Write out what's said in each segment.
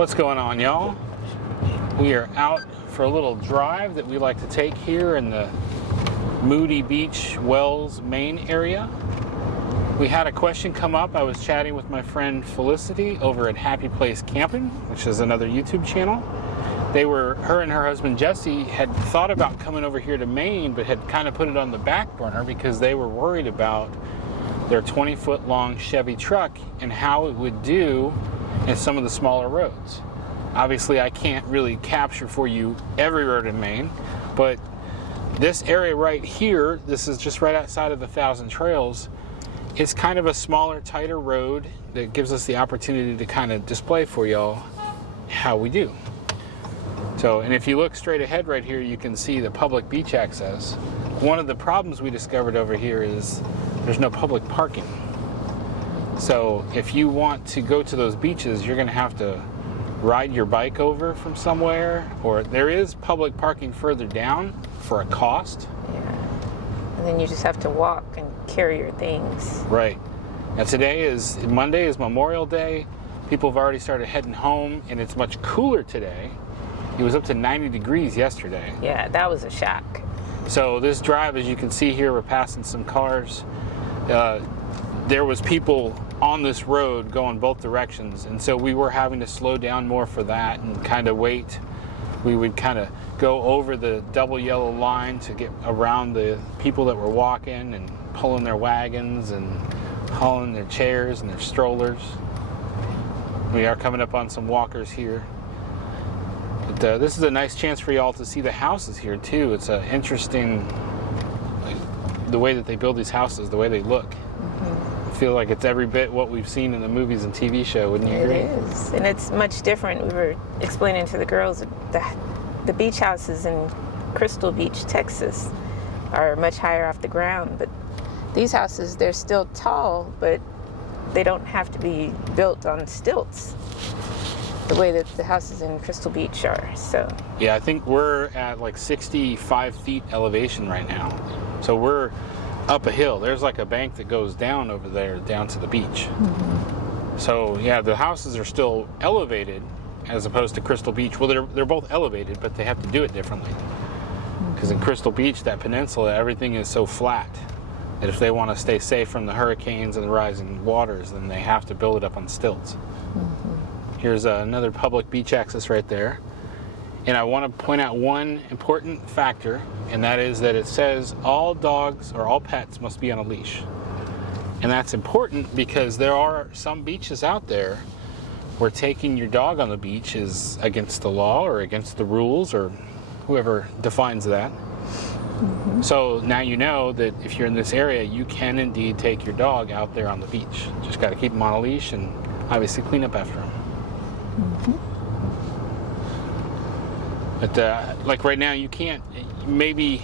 What's going on, y'all? We are out for a little drive that we like to take here in the Moody Beach, Wells, Maine area. We had a question come up. I was chatting with my friend Felicity over at Happy Place Camping, which is another YouTube channel. Her and her husband Jesse had thought about coming over here to Maine, but had kind of put it on the back burner because they were worried about their 20-foot long Chevy truck and how it would do in some of the smaller roads. Obviously, I can't really capture for you every road in Maine, but this area right here, this is just right outside of the Thousand Trails. It's kind of a smaller, tighter road that gives us the opportunity to kind of display for y'all how we do. So, and if you look straight ahead right here, you can see the public beach access. One of the problems we discovered over here is there's no public parking. So if you want to go to those beaches, you're gonna have to ride your bike over from somewhere, or there is public parking further down for a cost. Yeah. And then you just have to walk and carry your things. Right. Now Monday is Memorial Day. People have already started heading home, and it's much cooler today. It was up to 90 degrees yesterday. Yeah, that was a shock. So this drive, as you can see here, we're passing some cars. There was people on this road going both directions, and so we were having to slow down more for that and kind of wait. We would kind of go over the double yellow line to get around the people that were walking and pulling their wagons and hauling their chairs and their strollers. We are coming up on some walkers here. But this is a nice chance for y'all to see the houses here too. It's interesting, the way that they build these houses, the way they look. I feel like it's every bit what we've seen in the movies and TV show, wouldn't you agree? It is, and it's much different. We were explaining to the girls that the beach houses in Crystal Beach, Texas, are much higher off the ground, but these houses, they're still tall, but they don't have to be built on stilts the way that the houses in Crystal Beach are. So yeah, I think we're at like 65 feet elevation right now. So we're up a hill. There's like a bank that goes down over there, down to the beach. So yeah, the houses are still elevated as opposed to Crystal Beach. Well, they're both elevated, but they have to do it differently. Because in Crystal Beach, that peninsula, everything is so flat that if they want to stay safe from the hurricanes and the rising waters, then they have to build it up on stilts. Here's another public beach access right there. And I want to point out one important factor, and that is that it says all dogs or all pets must be on a leash. And that's important because there are some beaches out there where taking your dog on the beach is against the law or against the rules, or whoever defines that. So now you know that if you're in this area, you can indeed take your dog out there on the beach. Just got to keep him on a leash and obviously clean up after him. But like right now, you can't, maybe,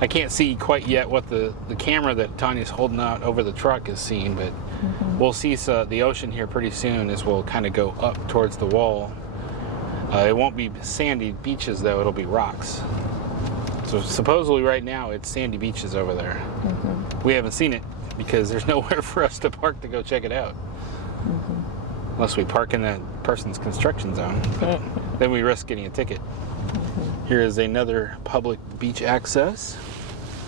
I can't see quite yet what the camera that Tanya's holding out over the truck is seeing, but we'll see the ocean here pretty soon as we'll kind of go up towards the wall. It won't be sandy beaches though, it'll be rocks. So supposedly right now it's sandy beaches over there. We haven't seen it because there's nowhere for us to park to go check it out. Unless we park in that person's construction zone, but then we risk getting a ticket. Here is another public beach access.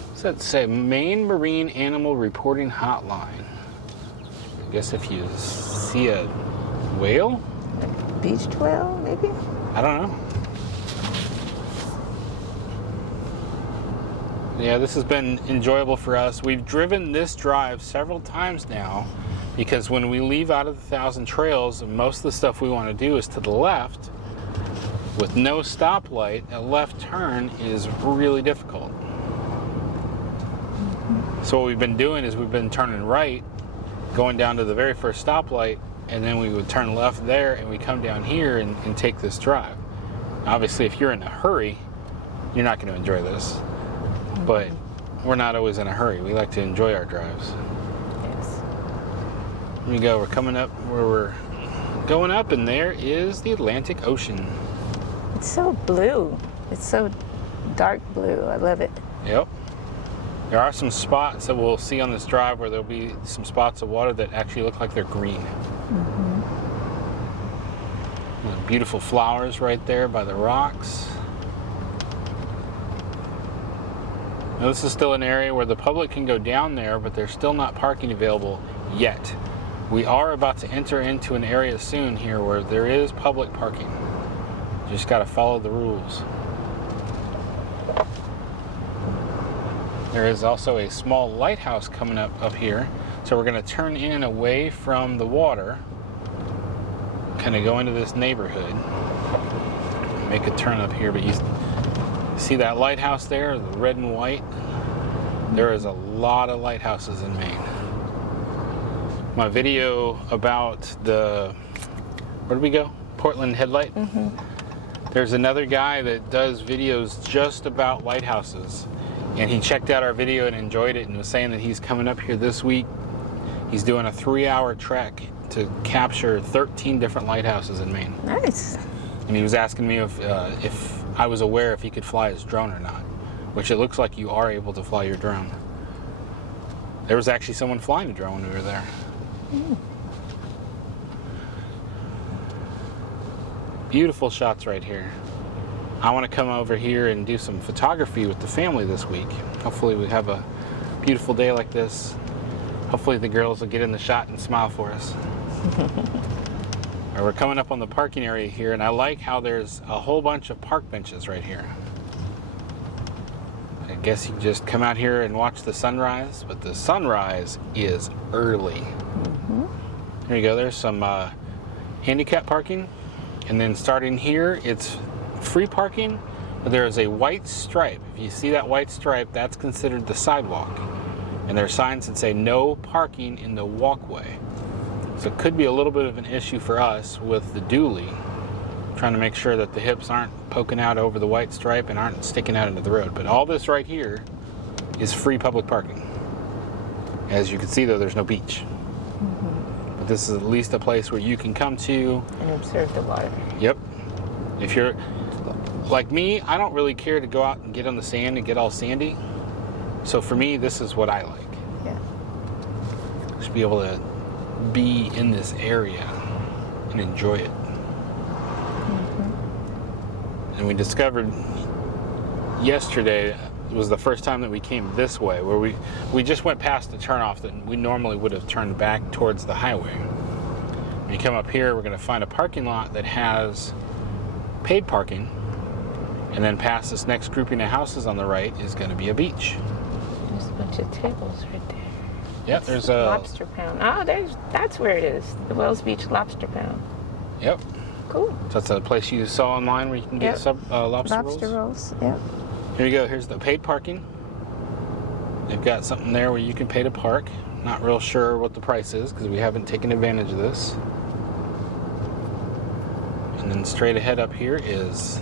What's that say? Maine Marine Animal Reporting Hotline. I guess if you see a whale? A beach whale, maybe? I don't know. Yeah, this has been enjoyable for us. We've driven this drive several times now because when we leave out of the Thousand Trails, most of the stuff we want to do is to the left. With no stoplight, a left turn is really difficult. So what we've been doing is we've been turning right, going down to the very first stoplight, and then we would turn left there and we come down here and take this drive. Obviously, if you're in a hurry, you're not going to enjoy this. But we're not always in a hurry. We like to enjoy our drives. Yes. Here we go. We're coming up where we're going up, and there is the Atlantic Ocean. It's so blue. It's so dark blue. I love it. Yep. There are some spots that we'll see on this drive where there'll be some spots of water that actually look like they're green. Beautiful flowers right there by the rocks. Now, this is still an area where the public can go down there, but there's still not parking available yet. We are about to enter into an area soon here where there is public parking. You just got to follow the rules. There is also a small lighthouse coming up here. So we're going to turn in away from the water, kind of go into this neighborhood. Make a turn up here, but you see that lighthouse there, the red and white? There is a lot of lighthouses in Maine. My video about where did we go? Portland Headlight? Mm-hmm. There's another guy that does videos just about lighthouses. And he checked out our video and enjoyed it and was saying that he's coming up here this week. He's doing a 3-hour trek to capture 13 different lighthouses in Maine. Nice. And he was asking me if I was aware if he could fly his drone or not, which it looks like you are able to fly your drone. There was actually someone flying a drone when we were there. Mm. Beautiful shots right here. I want to come over here and do some photography with the family this week. Hopefully we have a beautiful day like this. Hopefully the girls will get in the shot and smile for us. We're coming up on the parking area here, and I like how there's a whole bunch of park benches right here. I guess you can just come out here and watch the sunrise, but the sunrise is early. Mm-hmm. There you go, there's some handicap parking. And then starting here, it's free parking, but there is a white stripe. If you see that white stripe, that's considered the sidewalk. And there are signs that say no parking in the walkway. So it could be a little bit of an issue for us with the dually, trying to make sure that the hips aren't poking out over the white stripe and aren't sticking out into the road. But all this right here is free public parking. As you can see though, there's no beach. Mm-hmm. But this is at least a place where you can come to and observe the water. Yep. If you're like me, I don't really care to go out and get on the sand and get all sandy. So for me, this is what I like. Yeah. Just be able to be in this area and enjoy it. Mm-hmm. And we discovered yesterday was the first time that we came this way, where we just went past the turnoff that we normally would have turned back towards the highway. When you come up here, we're going to find a parking lot that has paid parking, and then past this next grouping of houses on the right is going to be a beach. There's a bunch of tables right there. Yep, there's a lobster pound. Oh, that's where it is. The Wells Beach Lobster Pound. Yep. Cool. So that's a place you saw online where you can get lobster rolls. Yep. Here you go. Here's the paid parking. They've got something there where you can pay to park. Not real sure what the price is because we haven't taken advantage of this. And then straight ahead up here is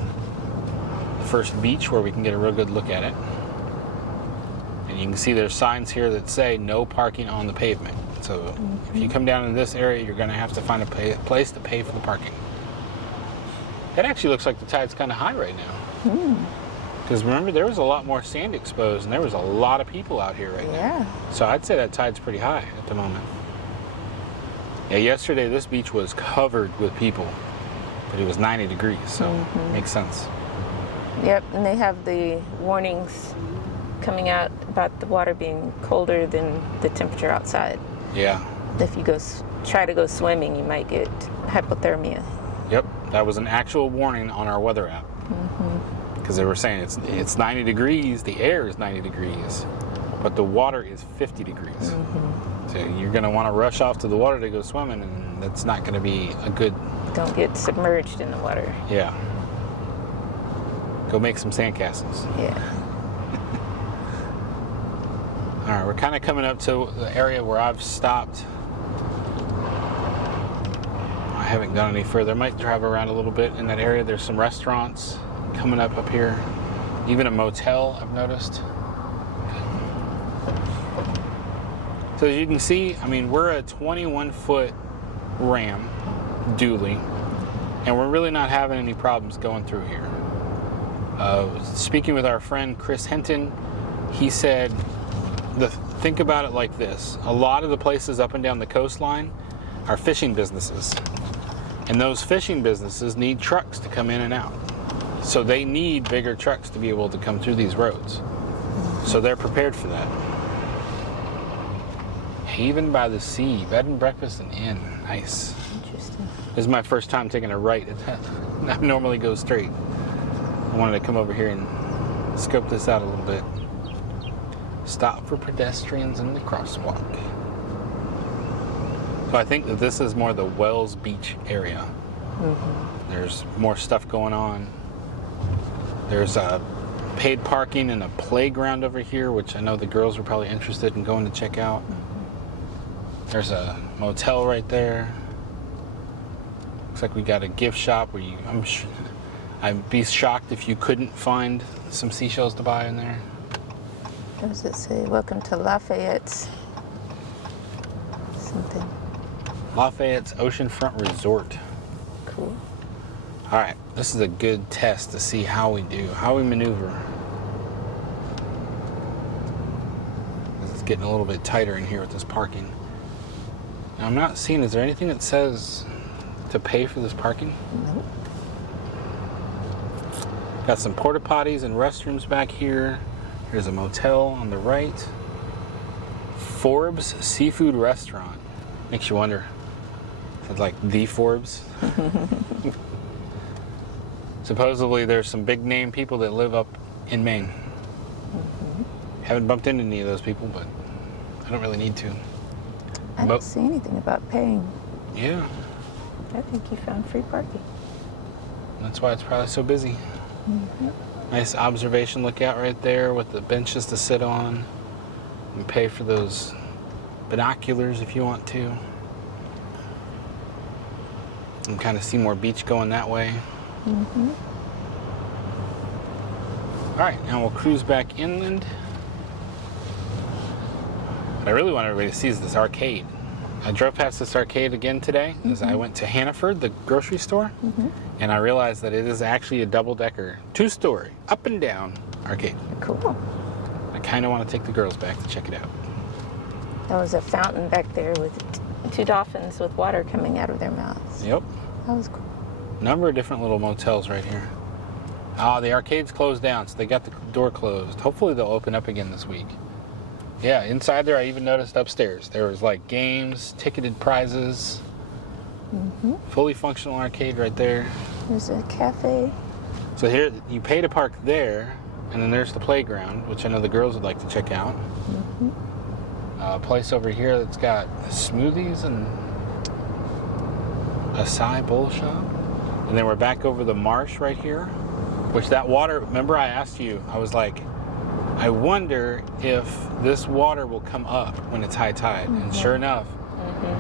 the first beach where we can get a real good look at it. And you can see there's signs here that say no parking on the pavement. So if you come down in this area, you're going to have to find a place to pay for the parking. It actually looks like the tide's kind of high right now. Because remember, there was a lot more sand exposed, and there was a lot of people out here right now. So I'd say that tide's pretty high at the moment. Yeah, yesterday this beach was covered with people, but it was 90 degrees, so it makes sense. Yep, and they have the warnings coming out about the water being colder than the temperature outside. Yeah. If you try to go swimming, you might get hypothermia. Yep, that was an actual warning on our weather app. Because they were saying it's 90 degrees, the air is 90 degrees, but the water is 50 degrees. So you're going to want to rush off to the water to go swimming, and that's not going to be a good... Don't get submerged in the water. Yeah. Go make some sandcastles. Yeah. All right, we're kind of coming up to the area where I've stopped. I haven't gone any further. I might drive around a little bit in that area. There's some restaurants coming up here. Even a motel, I've noticed. So as you can see, I mean, we're a 21-foot Ram dually, and we're really not having any problems going through here. Speaking with our friend Chris Hinton, he said, think about it like this. A lot of the places up and down the coastline are fishing businesses. And those fishing businesses need trucks to come in and out. So they need bigger trucks to be able to come through these roads. So they're prepared for that. Haven by the Sea, bed and breakfast and inn. Nice. Interesting. This is my first time taking a right. I normally go straight. I wanted to come over here and scope this out a little bit. Stop for pedestrians in the crosswalk. So I think that this is more the Wells Beach area. There's more stuff going on. There's paid parking and a playground over here, which I know the girls were probably interested in going to check out. There's a motel right there. Looks like we got a gift shop where I'd be shocked if you couldn't find some seashells to buy in there. What does it say? Welcome to Lafayette's something. Lafayette's Oceanfront Resort. Cool. All right, this is a good test to see how we do, how we maneuver. It's getting a little bit tighter in here with this parking. Now, I'm not seeing, is there anything that says to pay for this parking? Nope. Got some porta potties and restrooms back here. There's a motel on the right. Forbes Seafood Restaurant. Makes you wonder. It's like the Forbes. Supposedly there's some big name people that live up in Maine. Haven't bumped into any of those people, but I don't really need to. I don't see anything about paying. Yeah. I think you found free parking. That's why it's probably so busy. Nice observation lookout right there with the benches to sit on. And pay for those binoculars if you want to. And kind of see more beach going that way. All right, now we'll cruise back inland. What I really want everybody to see is this arcade. I drove past this arcade again today as I went to Hannaford, the grocery store, and I realized that it is actually a double-decker, 2-story, up and down arcade. Cool. I kind of want to take the girls back to check it out. There was a fountain back there with 2 dolphins with water coming out of their mouths. Yep. That was cool. Number of different little motels right here. The arcade's closed down, so they got the door closed. Hopefully they'll open up again this week. Yeah, inside there I even noticed upstairs there was like games, ticketed prizes, fully functional arcade right there. There's a cafe. So here you pay to park there, and then there's the playground, which I know the girls would like to check out. A place over here that's got smoothies and acai bowl shop. And then we're back over the Marsh right here, which that water, remember I asked you, I was like, I wonder if this water will come up when it's high tide. And sure enough,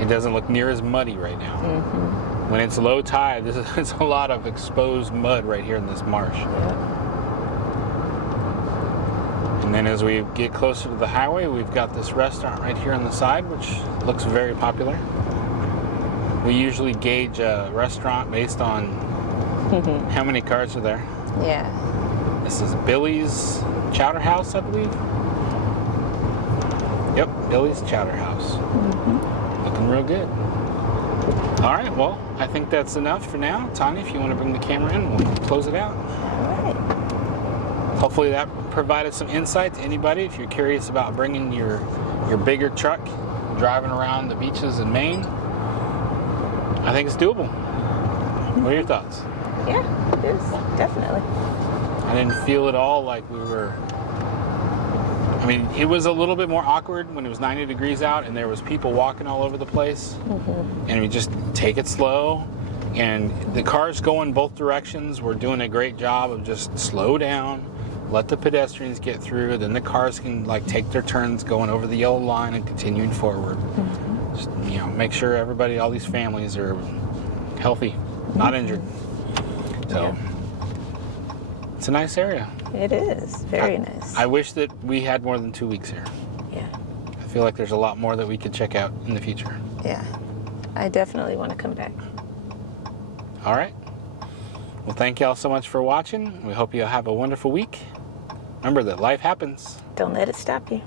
it doesn't look near as muddy right now. When it's low tide, it's a lot of exposed mud right here in this marsh. And then as we get closer to the highway, we've got this restaurant right here on the side, which looks very popular. We usually gauge a restaurant based on how many cars are there. Yeah. This is Billy's Chowder House, I believe. Yep, Billy's Chowder House. Looking real good. All right, well, I think that's enough for now. Tanya, if you want to bring the camera in, we'll close it out. All right. Hopefully that provided some insight to anybody. If you're curious about bringing your bigger truck, driving around the beaches in Maine, I think it's doable. What are your thoughts? Yeah, it is. Definitely. I didn't feel at all like we were... I mean, it was a little bit more awkward when it was 90 degrees out and there was people walking all over the place. And we just take it slow. And the cars going both directions were doing a great job of just slow down, let the pedestrians get through, then the cars can like take their turns going over the yellow line and continuing forward. Just, you know, make sure everybody, all these families are healthy, not injured. So it's a nice area. It is. Very nice. I wish that we had more than 2 weeks here. Yeah. I feel like there's a lot more that we could check out in the future. Yeah. I definitely want to come back. All right. Well, thank y'all so much for watching. We hope you have a wonderful week. Remember that life happens. Don't let it stop you.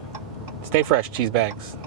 Stay fresh, cheese bags.